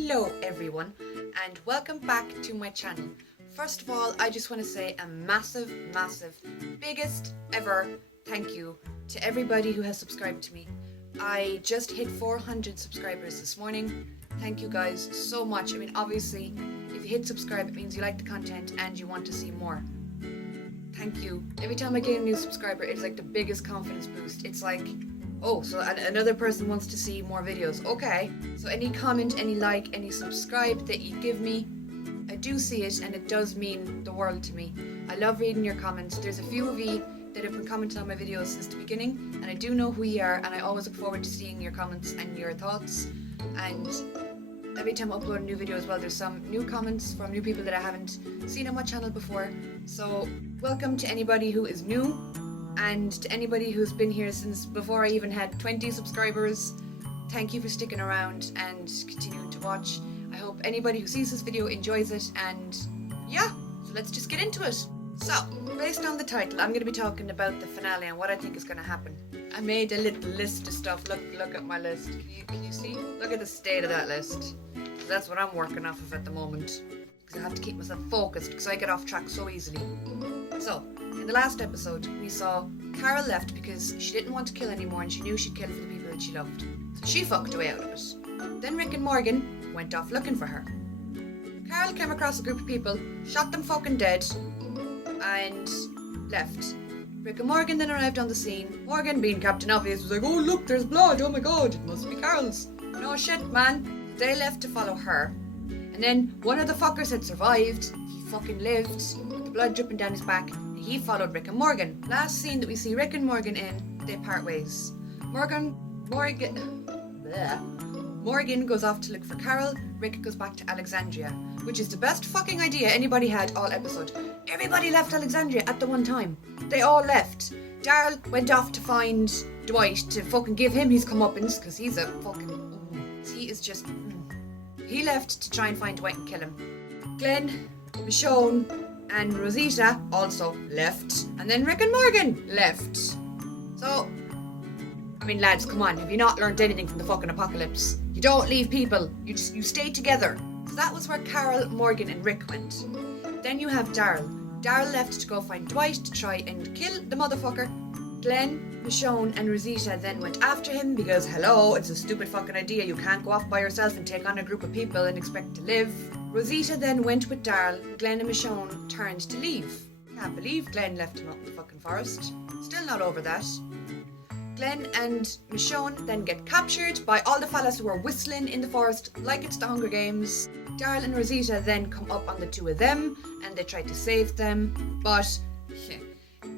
Hello everyone and welcome back to my channel. First of all, I just want to say a massive, biggest ever thank you to everybody who has subscribed to me. I just hit 400 subscribers this morning. Thank you guys so much. I mean, obviously, if you hit subscribe, it means you like the content and you want to see more. Thank you. Every time I get a new subscriber, it's like the biggest confidence boost. It's like, oh, so another person wants to see more videos. Okay. So any comment, any like, any subscribe that you give me, I do see it and it does mean the world to me. I love reading your comments. There's a few of you that have been commenting on my videos since the beginning and I do know who you are and I always look forward to seeing your comments and your thoughts. And every time I upload a new video as well, there's some new comments from new people that I haven't seen on my channel before. So welcome to anybody who is new. And to anybody who's been here since before I even had 20 subscribers, thank you for sticking around and continuing to watch. I hope anybody who sees this video enjoys it, and yeah, so let's just get into it. So, based on the title, I'm going to be talking about the finale and what I think is going to happen. I made a little list of stuff. Look at my list. Can you see? Look at the state of that list. So that's what I'm working off of at the moment. Because I have to keep myself focused because I get off track so easily. So, in the last episode, we saw Carol left because she didn't want to kill anymore and she knew she'd kill for the people that she loved. So she fucked away out of it. Then Rick and Morgan went off looking for her. Carol came across a group of people, shot them fucking dead, and left. Rick and Morgan then arrived on the scene. Morgan, being Captain Obvious, was like, oh look, there's blood, oh my god, it must be Carol's. No shit, man. They left to follow her. And then one of the fuckers had survived. He fucking lived, with the blood dripping down his back. He followed Rick and Morgan. Last scene that we see Rick and Morgan in, they part ways. Morgan goes off to look for Carol. Rick goes back to Alexandria, which is the best fucking idea anybody had all episode. Everybody left Alexandria at the one time. They all left. Daryl went off to find Dwight to fucking give him his comeuppance because he's a fucking... he is just... He left to try and find Dwight and kill him. Glenn, Michonne, and Rosita also left. And then Rick and Morgan left. So, I mean, lads, come on. Have you not learned anything from the fucking apocalypse? You don't leave people. You stay together. So that was where Carol, Morgan, and Rick went. Then you have Daryl. Daryl left to go find Dwight to try and kill the motherfucker. Glenn, Michonne, and Rosita then went after him because, hello, it's a stupid fucking idea. You can't go off by yourself and take on a group of people and expect to live. Rosita then went with Daryl. Glenn and Michonne turned to leave. Can't believe Glenn left him out in the fucking forest. Still not over that. Glenn and Michonne then get captured by all the fellas who were whistling in the forest like it's the Hunger Games. Daryl and Rosita then come up on the two of them and they try to save them, but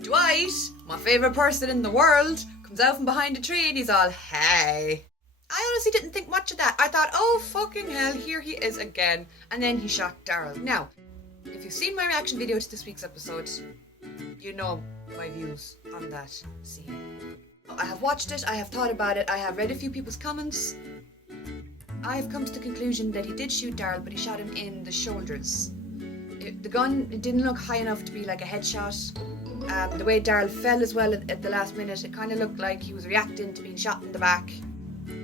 Dwight, my favourite person in the world, comes out from behind a tree and he's all, hey. I honestly didn't think much of that. I thought, oh fucking hell, here he is again. And then he shot Daryl. Now, if you've seen my reaction video to this week's episode, you know my views on that scene. I have watched it, I have thought about it, I have read a few people's comments. I have come to the conclusion that he did shoot Daryl, but he shot him in the shoulders. The gun, it didn't look high enough to be like a headshot. The way Daryl fell as well at the last minute, it kind of looked like he was reacting to being shot in the back.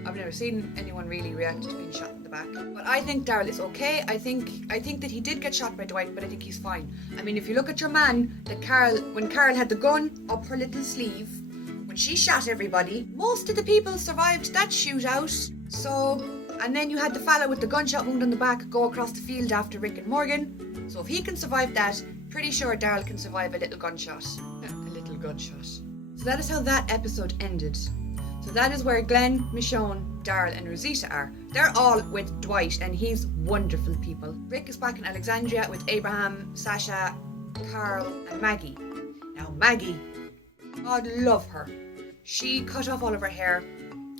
I've never seen anyone really react to being shot in the back. But I think Daryl is okay. I think that he did get shot by Dwight, but I think he's fine. I mean, if you look at your man, when Carol had the gun up her little sleeve, when she shot everybody, most of the people survived that shootout. So, and then you had the fella with the gunshot wound on the back go across the field after Rick and Morgan. So if he can survive that, pretty sure Daryl can survive a little gunshot. A little gunshot. So that is how that episode ended. So that is where Glenn, Michonne, Daryl and Rosita are. They're all with Dwight and he's wonderful people. Rick is back in Alexandria with Abraham, Sasha, Carl and Maggie. Now Maggie, God love her. She cut off all of her hair.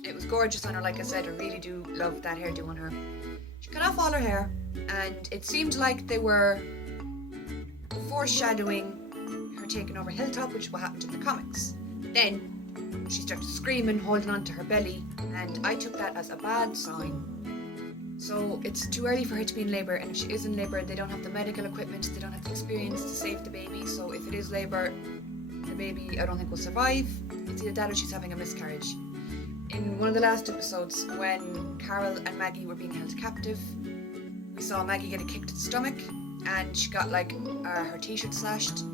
It was gorgeous on her, like I said. I really do love that hairdo on her. She cut off all her hair and it seemed like they were foreshadowing her taking over Hilltop, which is what happened in the comics. Then she started screaming, holding on to her belly, and I took that as a bad sign. So it's too early for her to be in labour, and if she is in labour, they don't have the medical equipment, they don't have the experience to save the baby, so if it is labour, the baby I don't think will survive. It's either that or she's having a miscarriage. In one of the last episodes, when Carol and Maggie were being held captive, we saw Maggie get a kick to the stomach, and she got like her t-shirt slashed.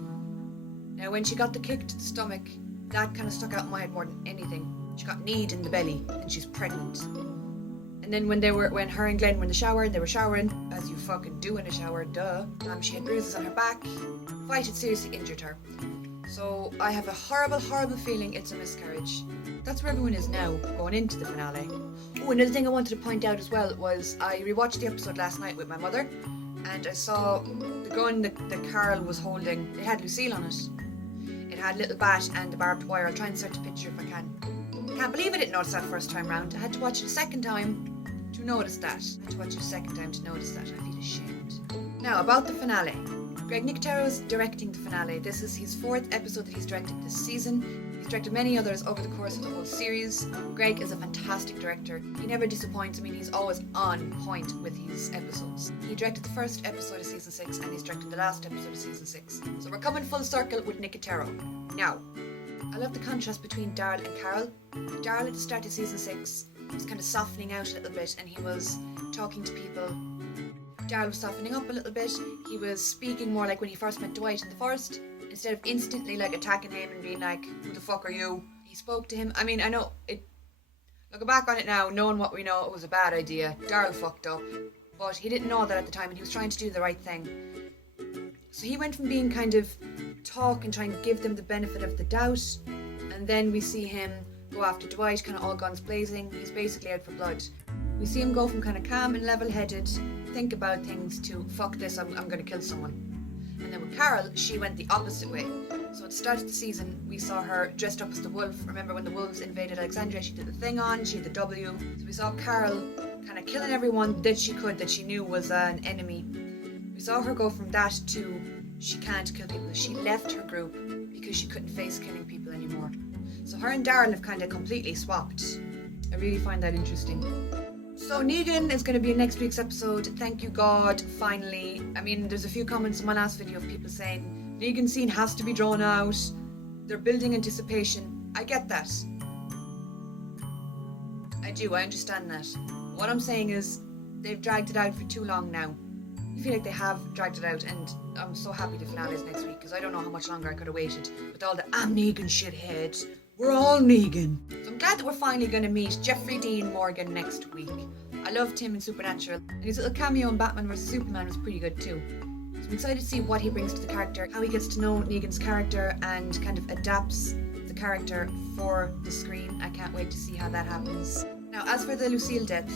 Now when she got the kick to the stomach, that kind of stuck out in my head more than anything. She got kneed in the belly, and she's pregnant. And then when her and Glenn were in the shower, and they were showering, as you fucking do in a shower, duh. She had bruises on her back. The fight had seriously injured her. So I have a horrible, horrible feeling it's a miscarriage. That's where everyone is now, going into the finale. Oh, another thing I wanted to point out as well was I rewatched the episode last night with my mother, and I saw the gun that Carol was holding. It had Lucille on it. It had a little bat and a barbed wire. I'll try and search a picture if I can. I can't believe I didn't notice that first time round. I had to watch it a second time to notice that. I feel ashamed. Now, about the finale. Greg Nicotero is directing the finale. This is his 4th episode that he's directed this season. He's directed many others over the course of the whole series. Greg is a fantastic director. He never disappoints. I mean, he's always on point with his episodes. He directed the first episode of season 6 and he's directed the last episode of season 6. So we're coming full circle with Nicotero. Now, I love the contrast between Daryl and Carol. Daryl at the start of season 6 was kind of softening out a little bit and he was talking to people. Daryl was softening up a little bit. He was speaking more like when he first met Dwight in the forest. Instead of instantly like attacking him and being like, who the fuck are you? He spoke to him. I mean, I know it. Looking back on it now, knowing what we know, it was a bad idea. Daryl fucked up. But he didn't know that at the time and he was trying to do the right thing. So he went from being kind of talk and trying to give them the benefit of the doubt. And then we see him go after Dwight, kind of all guns blazing. He's basically out for blood. We see him go from kind of calm and level-headed, think about things, to fuck this, I'm going to kill someone. And then with Carol, she went the opposite way. So at the start of the season, we saw her dressed up as the wolf. Remember when the wolves invaded Alexandria, she did the thing on, she had the W. So we saw Carol kind of killing everyone that she could, that she knew was an enemy. We saw her go from that to she can't kill people. She left her group because she couldn't face killing people anymore. So her and Daryl have kind of completely swapped. I really find that interesting. So Negan is going to be in next week's episode. Thank you God, finally. I mean, there's a few comments in my last video of people saying Negan scene has to be drawn out. They're building anticipation. I get that. I do, I understand that. What I'm saying is they've dragged it out for too long now. I feel like they have dragged it out, and I'm so happy the finale is next week because I don't know how much longer I could have waited with all the I'm Negan shithead. We're all Negan. So I'm glad that we're finally going to meet Jeffrey Dean Morgan next week. I loved him in Supernatural, and his little cameo in Batman vs Superman was pretty good too. So I'm excited to see what he brings to the character, how he gets to know Negan's character and kind of adapts the character for the screen. I can't wait to see how that happens. Now, as for the Lucille death,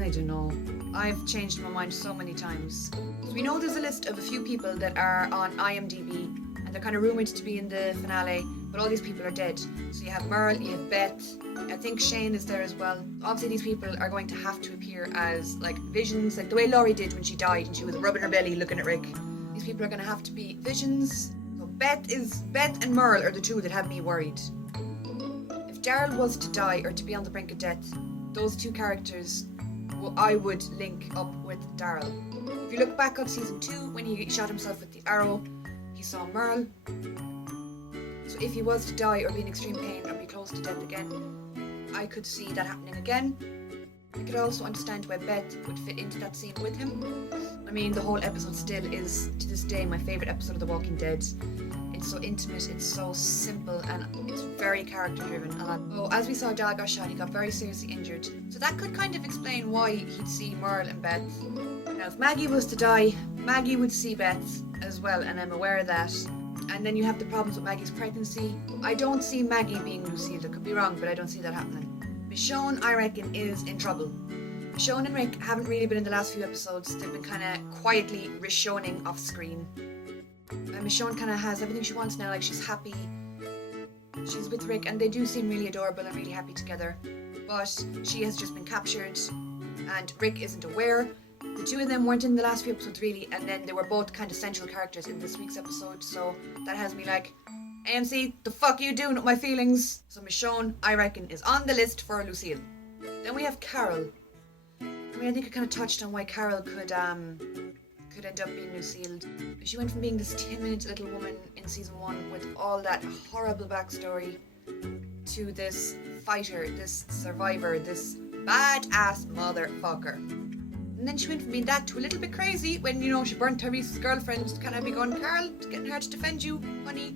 I don't know. I've changed my mind so many times. So we know there's a list of a few people that are on IMDb, and they're kind of rumoured to be in the finale, but all these people are dead. So you have Merle, you have Beth, I think Shane is there as well. Obviously these people are going to have to appear as like visions, like the way Laurie did when she died and she was rubbing her belly looking at Rick. These people are going to have to be visions. So Beth and Merle are the two that have me worried. If Daryl was to die or to be on the brink of death, those two characters I would link up with Daryl. If you look back on season 2, when he shot himself with the arrow, he saw Merle. So if he was to die or be in extreme pain or be close to death again, I could see that happening again. I could also understand why Beth would fit into that scene with him. I mean, the whole episode still is, to this day, my favourite episode of The Walking Dead. It's so intimate, it's so simple, and it's very character driven. So as we saw, Dal got shot, he got very seriously injured. So that could kind of explain why he'd see Merle and Beth. Now if Maggie was to die, Maggie would see Beth as well, and I'm aware of that. And then you have the problems with Maggie's pregnancy. I don't see Maggie being Lucille, I could be wrong, but I don't see that happening. Michonne, I reckon, is in trouble. Michonne and Rick haven't really been in the last few episodes. They've been kind of quietly Michonning off screen. Michonne kind of has everything she wants now, like she's happy. She's with Rick and they do seem really adorable and really happy together. But she has just been captured and Rick isn't aware. The two of them weren't in the last few episodes really, and then they were both kind of central characters in this week's episode, so that has me like, AMC, the fuck are you doing with my feelings? So Michonne, I reckon, is on the list for Lucille. Then we have Carol. I mean, I think I kind of touched on why Carol could end up being Lucille. She went from being this timid little woman in season 1 with all that horrible backstory to this fighter, this survivor, this badass motherfucker. And then she went from being that to a little bit crazy when, you know, she burnt Tyrese's girlfriend. Can I be going, Carol, it's getting hard to defend you, honey.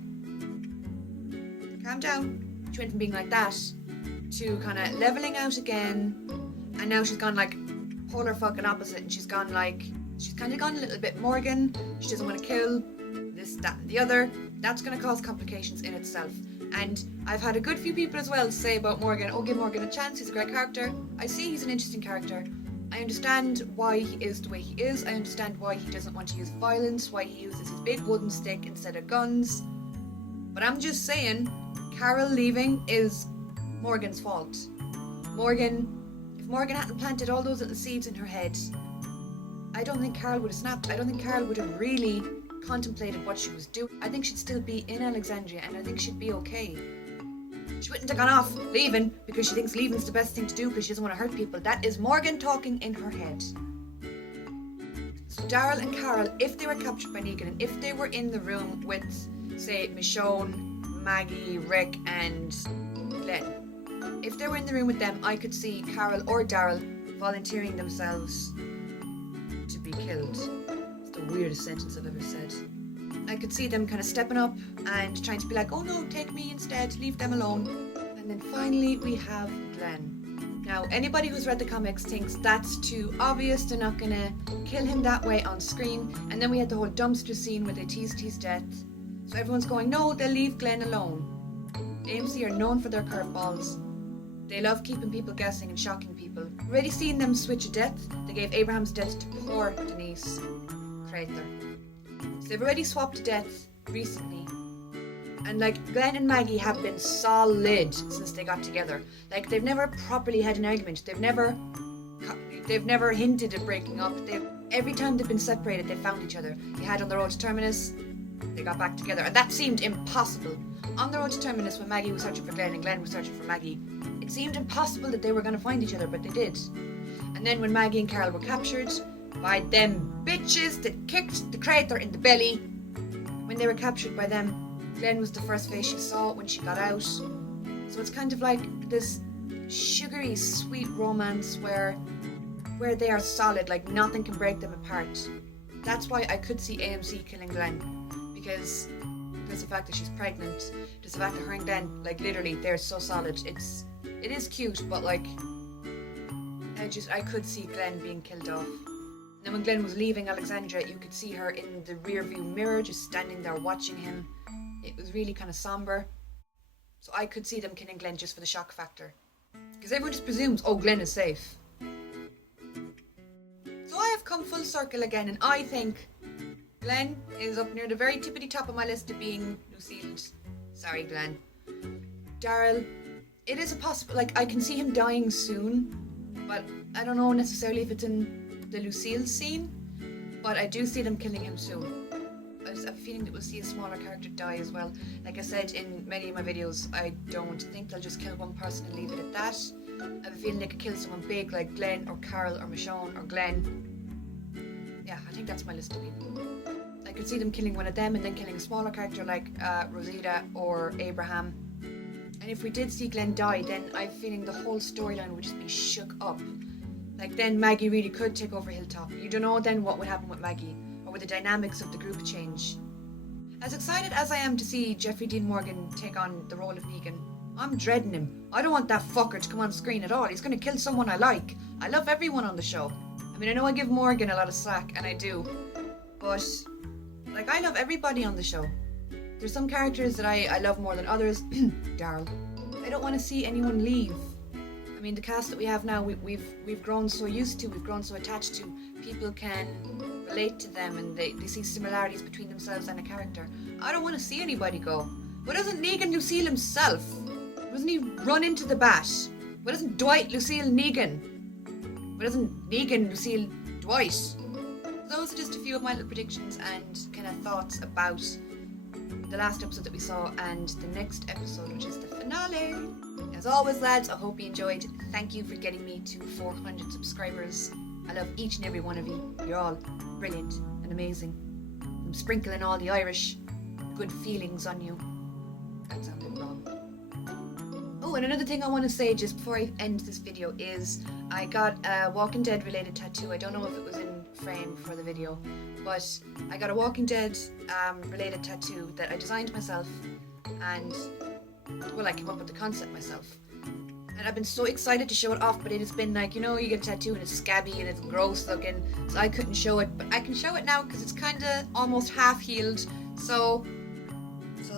Calm down. She went from being like that to kind of leveling out again. And now she's gone like polar fucking opposite. And she's kind of gone a little bit Morgan. She doesn't want to kill this, that, and the other. That's going to cause complications in itself. And I've had a good few people as well say about Morgan, oh, give Morgan a chance, he's a great character. I see he's an interesting character. I understand why he is the way he is. I understand why he doesn't want to use violence, why he uses his big wooden stick instead of guns. But I'm just saying, Carol leaving is Morgan's fault. If Morgan hadn't planted all those little seeds in her head, I don't think Carol would have snapped. I don't think Carol would have really contemplated what she was doing. I think she'd still be in Alexandria, and I think she'd be okay. She wouldn't have gone off leaving because she thinks leaving's the best thing to do because she doesn't want to hurt people. That is Morgan talking in her head. So Daryl and Carol, if they were captured by Negan, and if they were in the room with, say, Michonne, Maggie, Rick, and Glenn, if they were in the room with them, I could see Carol or Daryl volunteering themselves to be killed. It's the weirdest sentence I've ever said. I could see them kind of stepping up and trying to be like, oh no, take me instead, leave them alone. And then finally we have Glenn. Now, anybody who's read the comics thinks that's too obvious, they're not gonna kill him that way on screen. And then we had the whole dumpster scene where they teased his death. So everyone's going, no, they'll leave Glenn alone. AMC are known for their curveballs. They love keeping people guessing and shocking people. Already seen them switch a death. They gave Abraham's death to poor Denise Crater. So they've already swapped a death recently. And like, Glenn and Maggie have been solid since they got together. Like, they've never properly had an argument. They've never hinted at breaking up. Every time they've been separated, they've found each other. You had on the road to Terminus, they got back together. And that seemed impossible. On the road to Terminus, when Maggie was searching for Glenn and Glenn was searching for Maggie, it seemed impossible that they were going to find each other, but they did. And then when Maggie and Carol were captured by them bitches that kicked the crater in the belly, when they were captured by them, Glenn was the first face she saw when she got out. So it's kind of like this sugary, sweet romance where they are solid, like nothing can break them apart. That's why I could see AMC killing Glenn, because there's the fact that she's pregnant, there's the fact that her and Glenn, like literally, they're so solid. It is cute, but like, I could see Glenn being killed off. And then when Glenn was leaving Alexandria, you could see her in the rear view mirror, just standing there watching him. It was really kind of somber. So I could see them killing Glenn just for the shock factor. Because everyone just presumes, oh, Glenn is safe. So I have come full circle again, and I think Glenn is up near the very tippity top of my list of being Lucilles. Sorry, Glenn. Daryl, it is a possible, like, I can see him dying soon, but I don't know necessarily if it's in the Lucilles scene, but I do see them killing him soon. I just have a feeling that we'll see a smaller character die as well. Like I said in many of my videos, I don't think they'll just kill one person and leave it at that. I have a feeling they could kill someone big like Glenn or Carol or Michonne or Glenn. Yeah, I think that's my list of people. I could see them killing one of them and then killing a smaller character like Rosita or Abraham. And if we did see Glenn die, then I have a feeling the whole storyline would just be shook up. Like, then Maggie really could take over Hilltop. You don't know then what would happen with Maggie, or would the dynamics of the group change. As excited as I am to see Jeffrey Dean Morgan take on the role of Negan, I'm dreading him. I don't want that fucker to come on screen at all. He's going to kill someone I like. I love everyone on the show. I mean, I know I give Morgan a lot of slack, and I do. But, like, I love everybody on the show. There's some characters that I love more than others. Daryl. I don't want to see anyone leave. I mean, the cast that we have now, we've grown so used to, we've grown so attached to. People can relate to them, and they see similarities between themselves and a character. I don't want to see anybody go. Why doesn't Negan Lucille himself? Doesn't he run into the bat? Why doesn't Dwight Lucille Negan? Why doesn't Negan Lucille Dwight? Those are just a few of my little predictions and kind of thoughts about the last episode that we saw and the next episode, which is the finale. As always, lads, I hope you enjoyed. Thank you for getting me to 400 subscribers. I love each and every one of you. You're all brilliant and amazing. I'm sprinkling all the Irish good feelings on you. That sounded wrong. Oh, Oh, and another thing I want to say just before I end this video is I got a Walking Dead related tattoo. I don't know if it was in frame for the video, but I got a Walking Dead related tattoo that I designed myself, and well, I came up with the concept myself. And I've been so excited to show it off, but it has been like, you know, you get a tattoo and it's scabby and it's gross looking, so I couldn't show it, but I can show it now because it's kind of almost half healed. So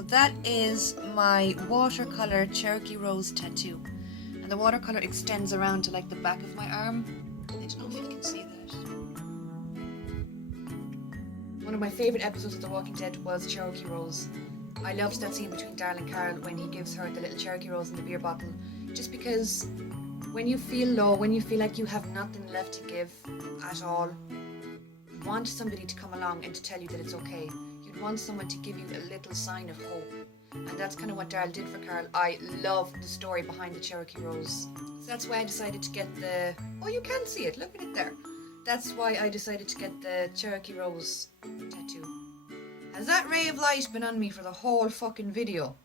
that is my watercolor Cherokee Rose tattoo, and the watercolor extends around to like the back of my arm. I don't know if you can see that. One of my favourite episodes of The Walking Dead was Cherokee Rose. I loved that scene between Daryl and Carol when he gives her the little Cherokee Rose in the beer bottle, just because when you feel low, when you feel like you have nothing left to give at all, you want somebody to come along and to tell you that it's okay. You'd want someone to give you a little sign of hope. And that's kind of what Daryl did for Carol. I love the story behind the Cherokee Rose. So that's why I decided to get the... Oh, you can see it. Look at it there. That's why I decided to get the Cherokee Rose tattoo. Has that ray of light been on me for the whole fucking video?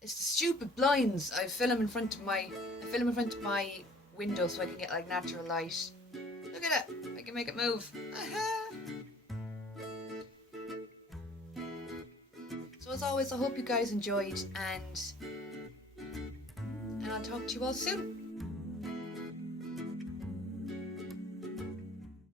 It's the stupid blinds. I film in front of my window so I can get like natural light. Look at it. I can make it move. So as always, I hope you guys enjoyed, and I'll talk to you all soon.